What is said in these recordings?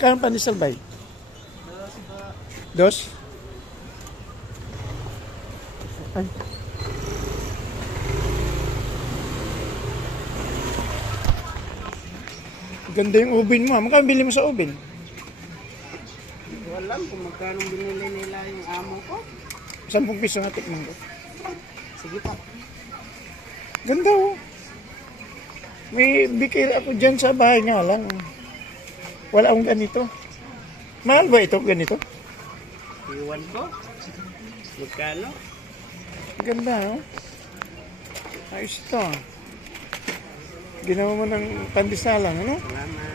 Magkano pandesal bay? Dos? Ay. Ganda yung ubin mo. Magkano bili mo sa ubin? Hindi ko alam kung magkano binili nila yung amo ko. 10 piso nga tikman ko. Sige pa. Ganda oh. May bikir ako dyan sa bahay nga lang. Wala akong ganito. Mahal ba ito ganito? Iwan ko. Magkano? Ganda oh. Ayos ito. Ginawa mo ng pandisalang, ano? Salamat.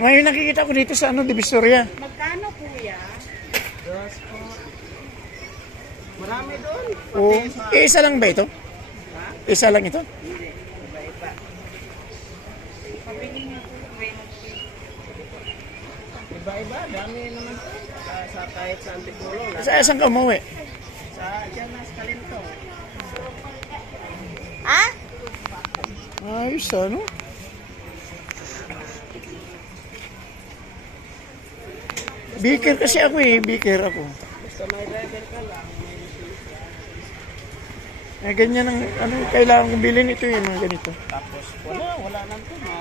Ngayon nakikita ko dito sa ano, Divisoria. Magkano kuya? Dos po. Marami doon. Oh, isa lang ba ito? Ha? Isa lang ito? Hindi. Iba-iba. Pabili nga po. Iba-iba. Dami naman to. Sa kahit sa Antipolo. Saan ka umuwi? Sa dyan na sa Kalinto. Ha? Ayos ano? Bikir kasi ako eh, bikir ako. Basta may driver ka lang. Eh, ganyan ang, ano, kailangan kong bilhin ito yung mga ganito. Tapos wala nang to. Mga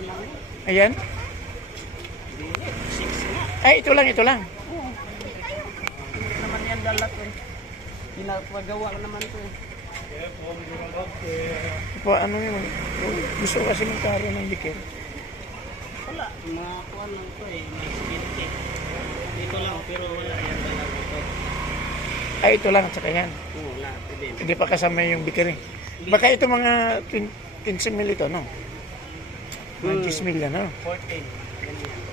7,000 lang. Ayan. Hindi. 6 nga. Ay, ito lang, ito lang. Hindi naman yan dala ko. Pinapagawa naman to. Ito, ano yun, gusto ko kasi magkaroon ng bikir. Wala. Mga kuwan lang to eh. May skillet. Dito lang pero wala yan dala ko to. Ay, ito lang, at saka yan. Oo, wala. Pwede. Hindi pa kasama yung bikir eh. Baka ito mga 15 mil ito, no? Mga 10 mil yan, no? 14. Ganyan.